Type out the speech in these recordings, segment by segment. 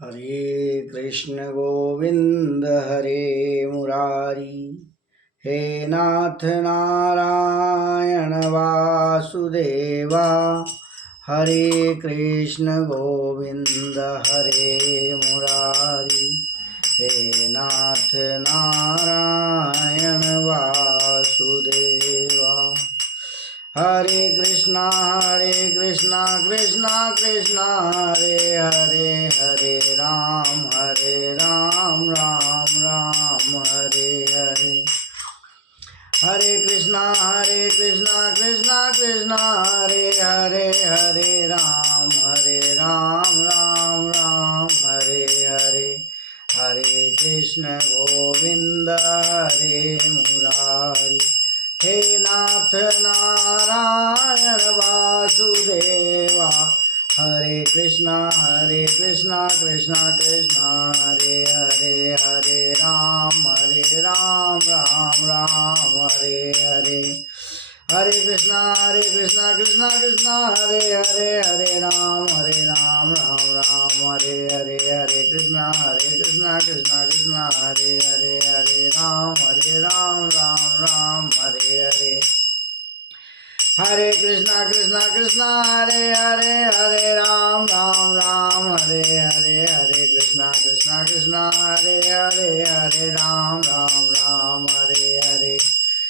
हरे कृष्ण गोविंद हरे मुरारी। हे नाथ नारायण वासुदेवा। हरे कृष्ण गोविंद हरे मुरारी। हे नाथ नारायण वासुदेवा। हरे कृष्णा कृष्णा कृष्णा हरे हरे। हरे राम राम राम हरे हरे। हरे कृष्णा कृष्णा कृष्णा हरे हरे। हरे राम राम राम हरे हरे। हरे कृष्ण गोविंद हरे मुरारी। हे नाथ नारायण वासुदेवा। हरे कृष्णा कृष्णा कृष्णा हरे हरे। हरे राम राम राम हरे हरे। हरे कृष्णा कृष्णा हरे हरे। हरे राम राम राम हरे हरे। हरे कृष्णा कृष्णा कृष्णा हरे हरे। हरे राम राम राम हरे हरे। हरे कृष्णा कृष्णा हरे हरे। हरे राम राम हरे हरे। हरे कृष्णा कृष्णा हरे हरे। हरे राम राम हरे हरे। हरे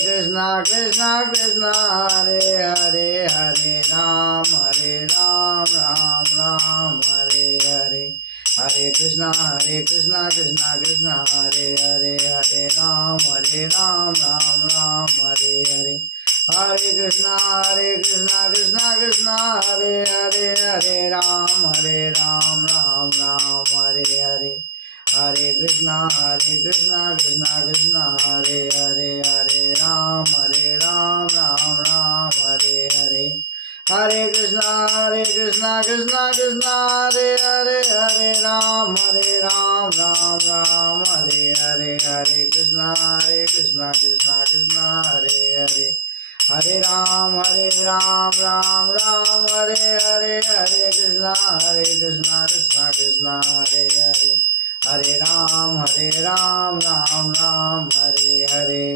कृष्णा कृष्णा कृष्णा हरे हरे। हरे राम राम हरे हरे। हरे कृष्णा कृष्णा हरे हरे। हरे राम राम हरे हरे। हरे कृष्णा कृष्णा हरे हरे। हरे राम राम हरे हरे। हरे कृष्णा कृष्णा हरे हरे। हरे राम राम हरे हरे। हरे कृष्णा कृष्णा हरे हरे। हरे राम राम हरे हरे। हरे कृष्णा कृष्णा हरे हरे। हरे राम राम हरे हरे। हरे कृष्णा कृष्णा हरे हरे। हरे राम राम हरे हरे।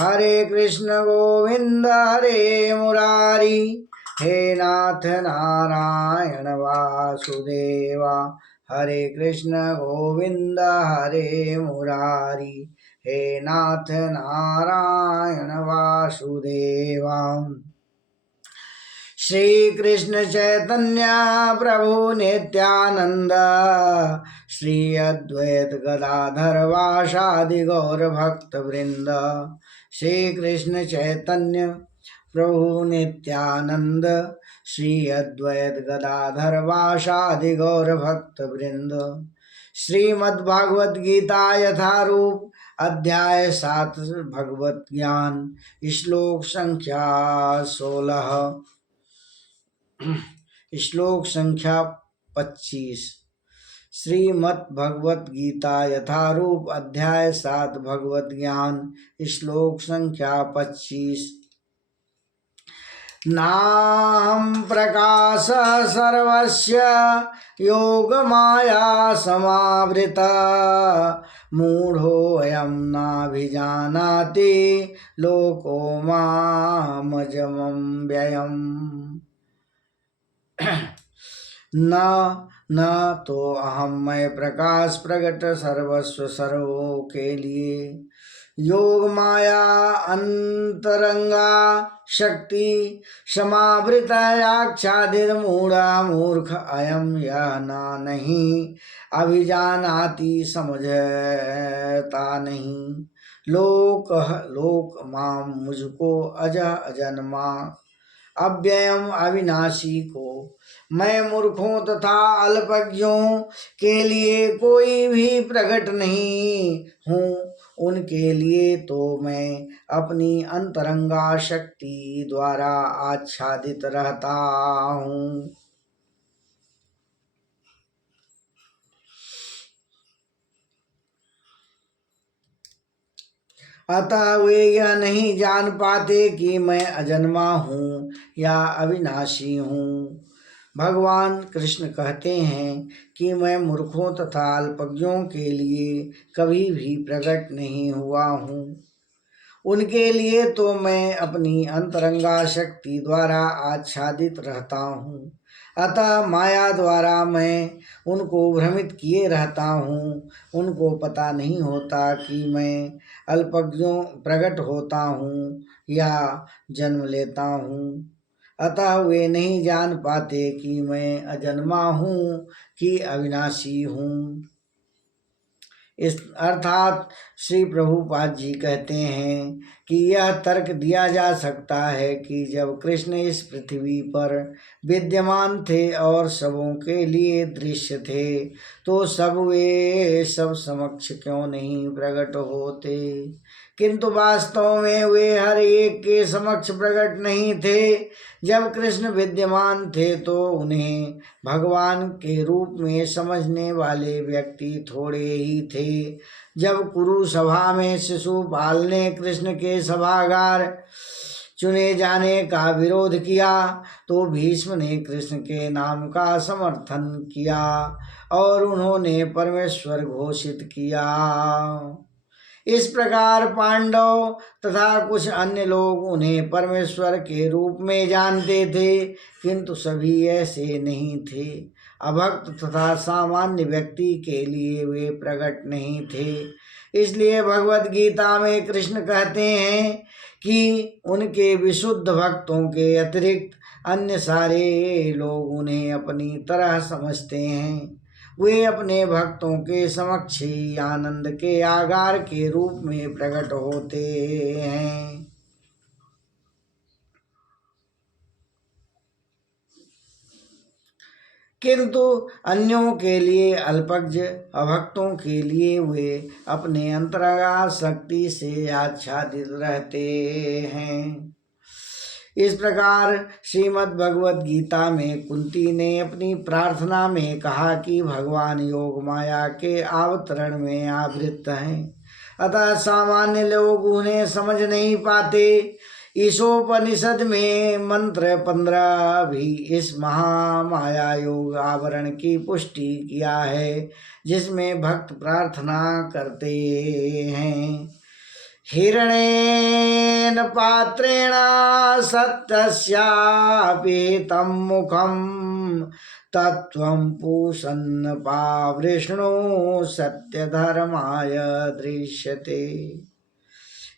हरे कृष्ण गोविंद हरे मुरारी। हे नाथ नारायण वासुदेवा। हरे कृष्ण गोविंद हरे मुरारी। हे नाथ नारायण वासुदेवा। श्री कृष्ण चैतन्य प्रभु नित्यानंद। श्री अद्वैत गदाधर वासादि गौर भक्त वृंद। श्री कृष्ण चैतन्य प्रभु नित्यानंद। श्री अद्वैत गदाधर वासादि गौर भक्त वृंद। श्रीमद्भागवत गीता यथारूप अध्याय 7 भगवत ज्ञान श्लोक संख्या 16 श्लोक संख्या 25। श्रीमद् भगवत गीता यथारूप अध्याय 7 भगवत ज्ञान श्लोक संख्या 25। नाहं प्रकाश सर्वस्य योगमाया समावृता। मूढ़ोऽयं नाभिजानाति लोको मामजमं व्ययम्। न तो अहम मैं प्रकाश प्रकट सर्वस्व सर्वों के लिए। योग माया अंतरंगा शक्ति समावृत आच्छादित मूढ़ा मूर्ख अयम यह ना नहीं अभिजानाति समझता नहीं। लोक माम मुझको अज अजन्मा अव्ययम अविनाशी को मैं मूर्खों तथा अल्पज्ञों के लिए कोई भी प्रकट नहीं हूँ। उनके लिए तो मैं अपनी अंतरंगा शक्ति द्वारा आच्छादित रहता हूँ। अतः वे यह नहीं जान पाते कि मैं अजन्मा हूँ या अविनाशी हूँ। भगवान कृष्ण कहते हैं कि मैं मूर्खों तथा अल्पज्ञों के लिए कभी भी प्रकट नहीं हुआ हूँ। उनके लिए तो मैं अपनी अंतरंगा शक्ति द्वारा आच्छादित रहता हूँ। अतः माया द्वारा मैं उनको भ्रमित किए रहता हूँ। उनको पता नहीं होता कि मैं अल्पज्ञों प्रकट होता हूँ या जन्म लेता हूँ। अतः वे नहीं जान पाते कि मैं अजन्मा हूँ कि अविनाशी हूँ। इस अर्थात श्री प्रभुपाद जी कहते हैं कि यह तर्क दिया जा सकता है कि जब कृष्ण इस पृथ्वी पर विद्यमान थे और सबों के लिए दृश्य थे, तो सब वे सब समक्ष क्यों नहीं प्रकट होते, किंतु वास्तव में वे हर एक के समक्ष प्रकट नहीं थे। जब कृष्ण विद्यमान थे तो उन्हें भगवान के रूप में समझने वाले व्यक्ति थोड़े ही थे। जब कुरु सभा में शिशुपाल ने कृष्ण के सभागार चुने जाने का विरोध किया तो भीष्म ने कृष्ण के नाम का समर्थन किया और उन्होंने परमेश्वर घोषित किया। इस प्रकार पांडव तथा कुछ अन्य लोग उन्हें परमेश्वर के रूप में जानते थे, किंतु सभी ऐसे नहीं थे। अभक्त तथा सामान्य व्यक्ति के लिए वे प्रकट नहीं थे। इसलिए भगवत गीता में कृष्ण कहते हैं कि उनके विशुद्ध भक्तों के अतिरिक्त अन्य सारे लोग उन्हें अपनी तरह समझते हैं। वे अपने भक्तों के समक्ष ही आनंद के आगार के रूप में प्रकट होते हैं। किंतु अन्यों के लिए, अल्पज्ञ अभक्तों के लिए वे अपने अंतरागा शक्ति से आच्छादित रहते हैं। इस प्रकार श्रीमद् भगवत गीता में कुंती ने अपनी प्रार्थना में कहा कि भगवान योग माया के अवतरण में आवृत हैं, अतः सामान्य लोग उन्हें समझ नहीं पाते। ईशोपनिषद में मंत्र 15 भी इस महामाया योग आवरण की पुष्टि किया है, जिसमें भक्त प्रार्थना करते हैं, हिरणेन पात्रेण सत्यस्यापितं मुखं तत्त्वं पूषन् पावृष्णो सत्यधर्माय दृश्यते।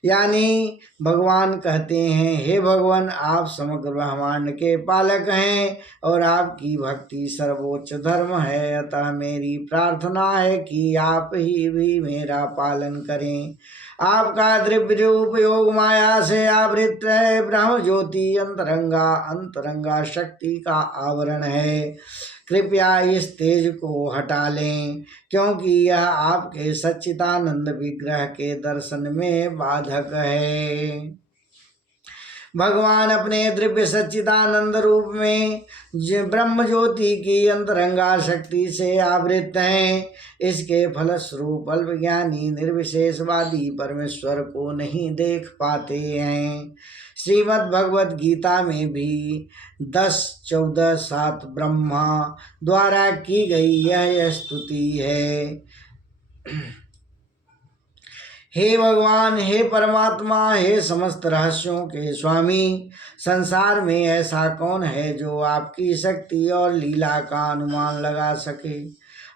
यानी भगवान कहते हैं, हे भगवान, आप समग्र ब्रह्मांड के पालक हैं और आपकी भक्ति सर्वोच्च धर्म है। अतः मेरी प्रार्थना है कि आप ही भी मेरा पालन करें। आपका द्रव्य रूप योग माया से आवृत है, ब्रह्म ज्योति अंतरंगा शक्ति का आवरण है। कृपया इस तेज को हटा लें, क्योंकि यह आपके सच्चिदानंद विग्रह के दर्शन में बाधक है। भगवान अपने द्रव्य सच्चिदानंद रूप में ब्रह्म ज्योति की अंतरंगा शक्ति से आवृत हैं। इसके फलस्वरूप अल्पज्ञानी निर्विशेषवादी परमेश्वर को नहीं देख पाते हैं। श्रीमद् भगवत गीता में भी 10, 14, 7 ब्रह्मा द्वारा की गई यह स्तुति है। हे भगवान, हे परमात्मा, हे समस्त रहस्यों के स्वामी, संसार में ऐसा कौन है जो आपकी शक्ति और लीला का अनुमान लगा सके।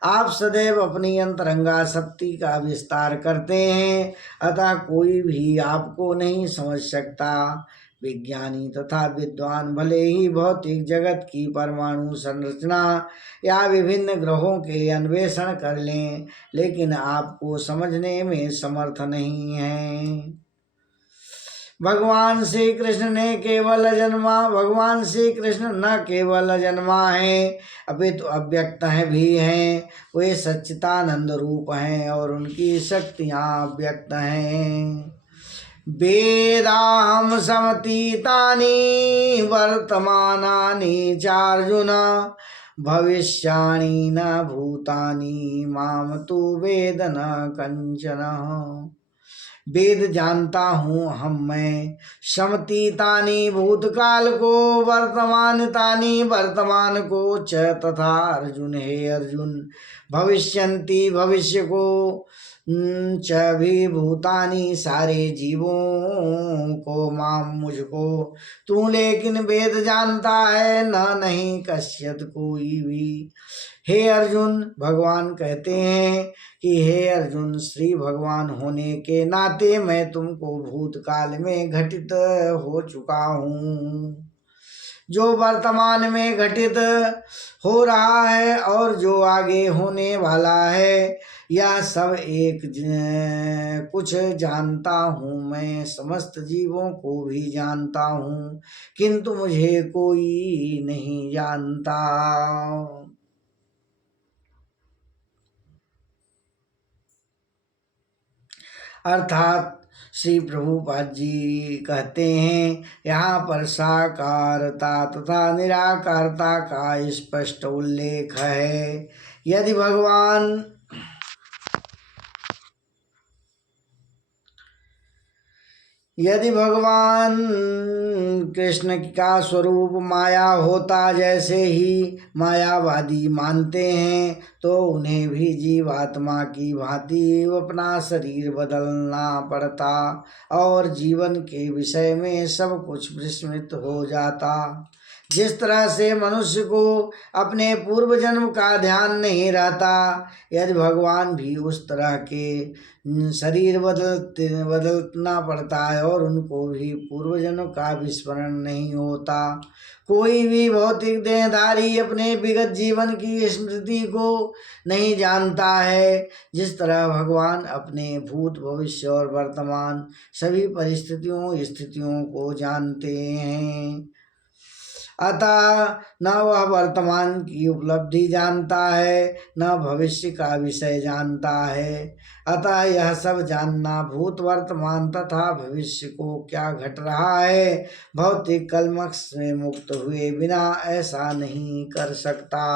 आप सदैव अपनी अंतरंगा शक्ति का विस्तार करते हैं, अतः कोई भी आपको नहीं समझ सकता। विज्ञानी तथा विद्वान भले ही भौतिक जगत की परमाणु संरचना या विभिन्न ग्रहों के अन्वेषण कर लें, लेकिन आपको समझने में समर्थ नहीं है। भगवान श्री कृष्ण न केवल अजन्मा है, अपितु अव्यक्त भी हैं। वे सच्चिदानंद रूप हैं और उनकी शक्तियाँ अव्यक्त हैं। वेदाहं समतीतानि वर्तमानानि चार्जुन, भविष्याणि न भूतानि माम तु वेद न कंचन। वेद जानता हूँ हम मैं। समतीतानि भूतकाल को वर्तमान तानि वर्तमान को च तथा अर्जुन हे अर्जुन भविष्यन्ति भविष्य को च भी भूतानि सारे जीवों को माम मुझको तू लेकिन वेद जानता है न नहीं कश्यत कोई भी। हे अर्जुन भगवान कहते हैं कि हे अर्जुन श्री भगवान होने के नाते मैं तुमको भूतकाल में घटित हो चुका हूँ। जो वर्तमान में घटित हो रहा है और जो आगे होने वाला है यह सब एक कुछ जानता हूँ मैं। समस्त जीवों को भी जानता हूँ किंतु मुझे कोई नहीं जानता। अर्थात श्री प्रभुपाद जी कहते हैं यहाँ पर साकारता तथा निराकारता का स्पष्ट उल्लेख है। यदि भगवान कृष्ण का स्वरूप माया होता जैसे ही मायावादी मानते हैं तो उन्हें भी जीवात्मा की भांति अपना शरीर बदलना पड़ता और जीवन के विषय में सब कुछ विस्मृत हो जाता। जिस तरह से मनुष्य को अपने पूर्व जन्म का ध्यान नहीं रहता यदि भगवान भी उस तरह के शरीर बदलना पड़ता है और उनको भी पूर्व जन्म का विस्मरण नहीं होता। कोई भी भौतिक देहधारी अपने विगत जीवन की स्मृति को नहीं जानता है। जिस तरह भगवान अपने भूत भविष्य और वर्तमान सभी परिस्थितियों स्थितियों को जानते हैं अतः न वह वर्तमान की उपलब्धि जानता है न भविष्य का विषय जानता है। अतः यह सब जानना भूत वर्तमान तथा भविष्य को क्या घट रहा है भौतिक कलमश से मुक्त हुए बिना ऐसा नहीं कर सकता।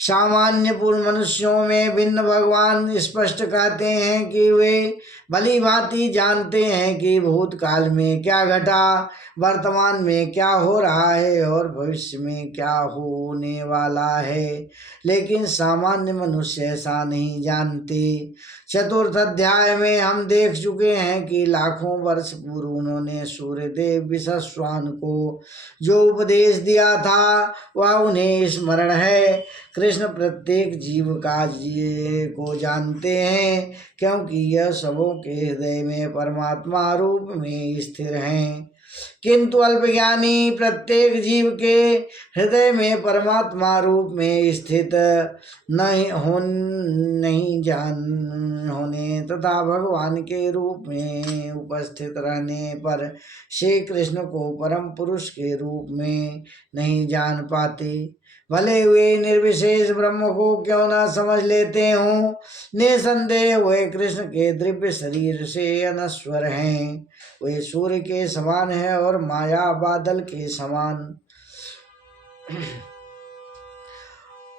सामान्य पूर्ण मनुष्यों में भिन्न भगवान स्पष्ट कहते हैं कि वे भली भांति जानते हैं कि भूतकाल में क्या घटा वर्तमान में क्या हो रहा है और भविष्य में क्या होने वाला है, लेकिन सामान्य मनुष्य ऐसा नहीं जानते। चतुर्थ अध्याय में हम देख चुके हैं कि लाखों वर्ष पूर्व उन्होंने सूर्यदेव विश्वान को जो उपदेश दिया था वह उन्हें स्मरण है। कृष्ण प्रत्येक जीव को जानते हैं क्योंकि यह सबों के हृदय में परमात्मा रूप में स्थिर हैं, किंतु अल्पज्ञानी प्रत्येक जीव के हृदय में परमात्मा रूप में स्थित नहीं होने तथा भगवान के रूप में उपस्थित रहने पर श्री कृष्ण को परम पुरुष के रूप में नहीं जान पाते। भले वे निर्विशेष ब्रह्म को क्यों न समझ लेते हों, निसंदेह वे कृष्ण के दिव्य शरीर से अनश्वर हैं। वे सूर्य के समान है और माया बादल के समान।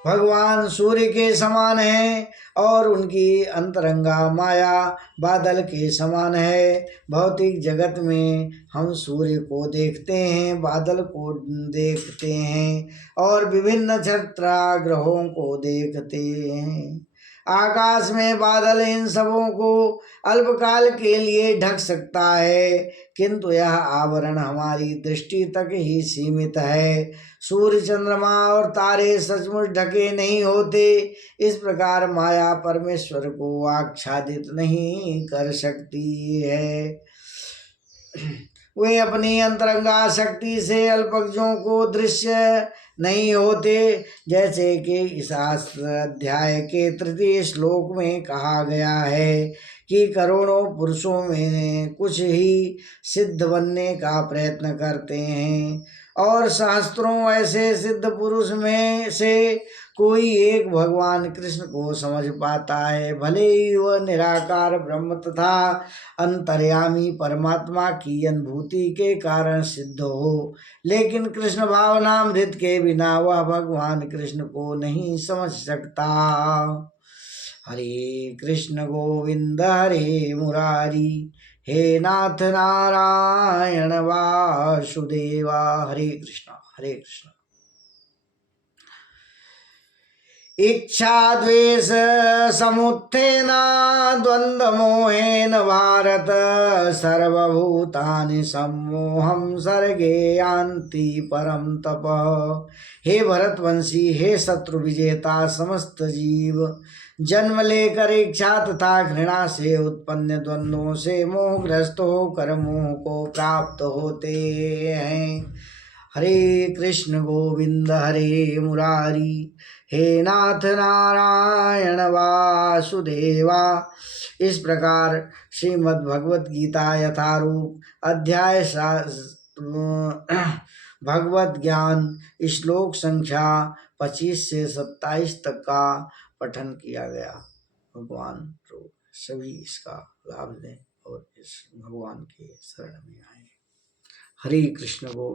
भगवान सूर्य के समान है और उनकी अंतरंगा माया बादल के समान है। भौतिक जगत में हम सूर्य को देखते हैं, बादल को देखते हैं और विभिन्न नक्षत्र ग्रहों को देखते हैं। आकाश में बादल इन सबों को अल्पकाल के लिए ढक सकता है, किंतु यह आवरण हमारी दृष्टि तक ही सीमित है। सूर्य चंद्रमा और तारे सचमुच ढके नहीं होते। इस प्रकार माया परमेश्वर को आच्छादित नहीं कर सकती है। वे अपनी अंतरंगा शक्ति से अल्पज्ञों को दृश्य नहीं होते, जैसे कि इस अध्याय के तृतीय श्लोक में कहा गया है कि करोड़ों पुरुषों में कुछ ही सिद्ध बनने का प्रयत्न करते हैं और सहस्त्रों ऐसे सिद्ध पुरुष में से कोई एक भगवान कृष्ण को समझ पाता है। भले ही वह निराकार ब्रह्म तथा अंतर्यामी परमात्मा की अनुभूति के कारण सिद्ध हो, लेकिन कृष्ण भावनामृत के बिना वह भगवान कृष्ण को नहीं समझ सकता। हरे कृष्ण गोविंद हरे मुरारी, हे नाथ नारायण वासुदेवा। हरे कृष्णा हरे कृष्णा। इच्छा द्वेष समुत्थेन द्वंद्व मोहेन भारत, सर्वभूतानि सम्मोहं सर्गे यान्ति परम तप। हे भरतवंशी, हे शत्रु विजेता, समस्त जीव जन्म लेकर इच्छा तथा घृणा से उत्पन्न द्वंद्वों से मोहग्रस्त होकर मोह को प्राप्त होते हैं। हरे कृष्ण गोविंद हरे मुरारी, हे नाथ नारायण वासुदेवा। इस प्रकार श्रीमद् भगवत गीता यथारूप अध्याय भगवत ज्ञान श्लोक संख्या 25 से 27 तक का पठन किया गया। भगवान तो सभी इसका लाभ लें और इस भगवान के शरण में आए। हरे कृष्ण गो